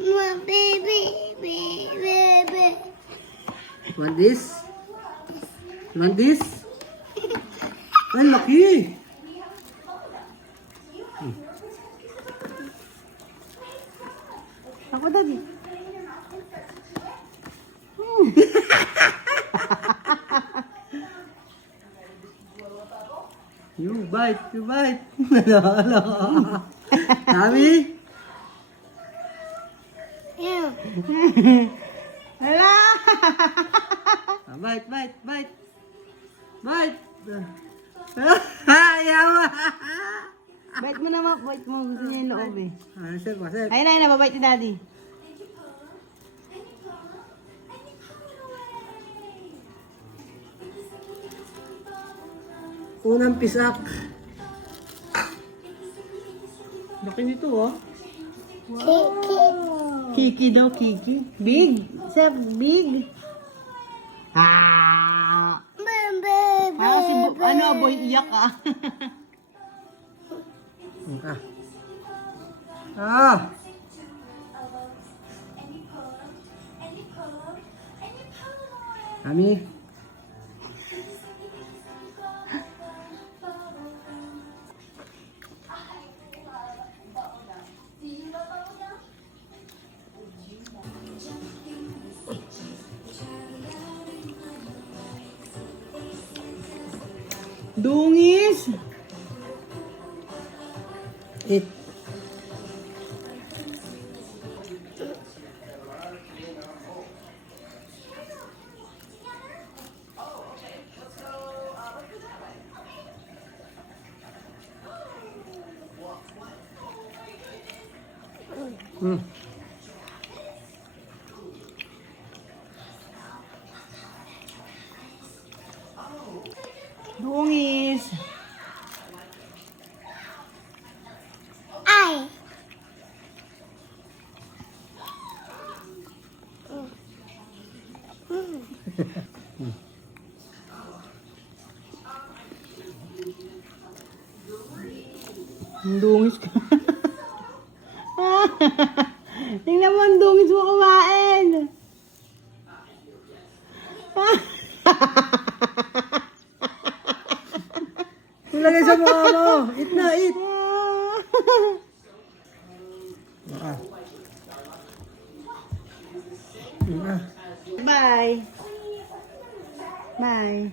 Baby. Want this? Want this? Ay, laki! Ako daddy. You bite, you bite. Hello. Dami? Hala! Bite, bite, bite. Bite. Ayaw. Bite mo naman, bite mo. Gusto niya yung loob eh. Sir, sir. Ayun na, babait ni daddy. Unang pisak. Laki nito, oh. Wow. Kiki daw, Kiki. Big. Sir, big. Ah. Parang si boy iyak ah. Ah. Kami. Dungis. Eat. Dungis. Ay. Dungis ka. Tingnan mo ang dungis mo kumain. Ilagay sa mukha mo. Eat na, eat. Ah. Ah. Bye. Bye.